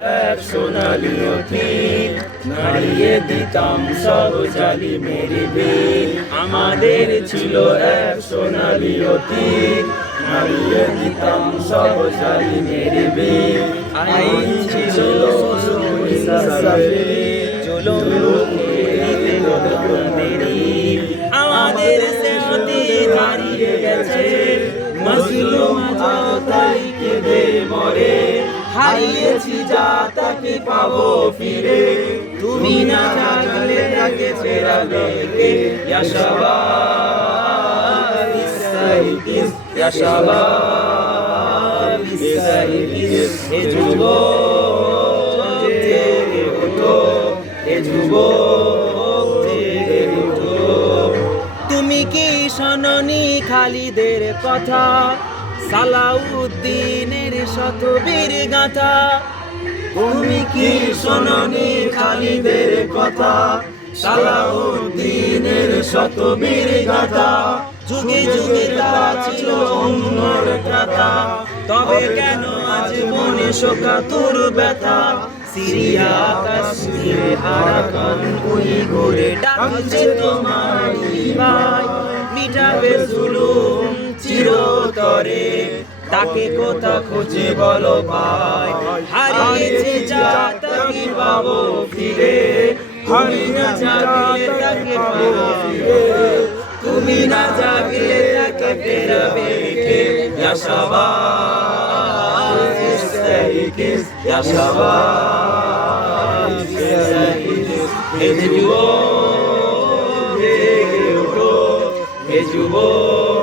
এক সোনালি অতীত নাড়িয়ে দিতাম সব জালি মেরি আমাদের ছিল এক সোনালি অতীত নাড়িয়ে দিতাম সব জালি মেরি বীর আইন ছিল আমাদের সেহতি হারিয়ে গেছে। মজলুম মরে। হারিয়েছি যা তাকে পাবো ফিরে। তুমি না জাগলে তাকে ফেরাবে ওঠো তুমি কি শোনি খালিদের কথা? সালাউদ্দিনের শতবীর গাথা। তুমি কি শোনি খালিদের কথা। সালাউদ্দিনের শতবীর গাথা। যুগে যুগে তারা ছিল অন্যর কথা। তবে কেন আজ মনে শোকাতুর ব্যথা? সিরিয়া কাশ্মীর আরাকান ওই ঘুরে ডাকছে তোমার ভাই মিটাবে জুলুম চিরতরে তাকে কোথা খুঁজে বলো ভাই? হারিয়েছে যা তাকে পাবো ফিরে তুমি না জাগলে তাকে পাবো ফিরে। তুমি না জাগলে তাকে ফেরাবে কে? ইয়া শাবাব ইস্তাইকিস ইয়া শাবাব ইস্তাইকিস হে যুবক হে যুবক।